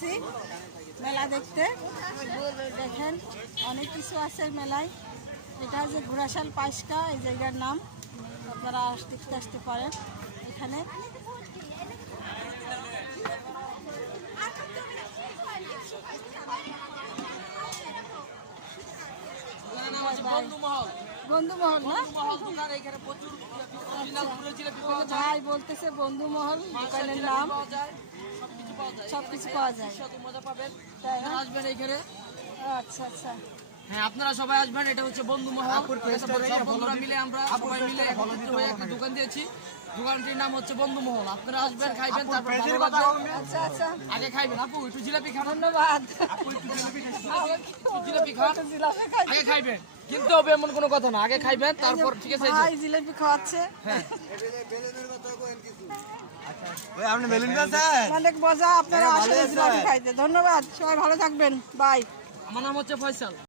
আসছি মেলা দেখতে। দেখেন অনেক কিছু আছে মেলায়। এটা হচ্ছে ঘোড়াশাল পাইসকা, এই জায়গার নাম। আপনারা দেখতে আসতে পারেন এখানে। বন্ধুমহল না? ভাই বলতেছে বন্ধুমহল দোকানের নাম, সবকিছু পাওয়া যায়। আসবেন এইখানে। আচ্ছা আচ্ছা, হ্যাঁ আপনারা সবাই আসবেন। এটা হচ্ছে বন্ধুমহল। সব বন্ধুরা মিলে আমরা সবাই মিলে একত্রিত হয়ে একটা দোকান দিয়েছি। দোকানটির নাম হচ্ছে বন্ধুমহল। আপনারা আসবেন, খাইবেন, তারপর ভালো লাগবে। আচ্ছা আচ্ছা, আগে খাইবেন। আপু একটু জিলাপি খান। ধন্যবাদ। জিলাপি খান, আগে খাইবেন। কিন্তু হবে এমন কোনো কথা না, আগে খাইবেন তারপর, ঠিক আছে? ভাই জিলাপি খাওয়াচ্ছে। হ্যাঁ অনেক মজা, আপনারা আসলে জিলাপি খাইতে। ধন্যবাদ, সবাই ভালো থাকবেন, বাই। আমার নাম হচ্ছে ফয়সাল।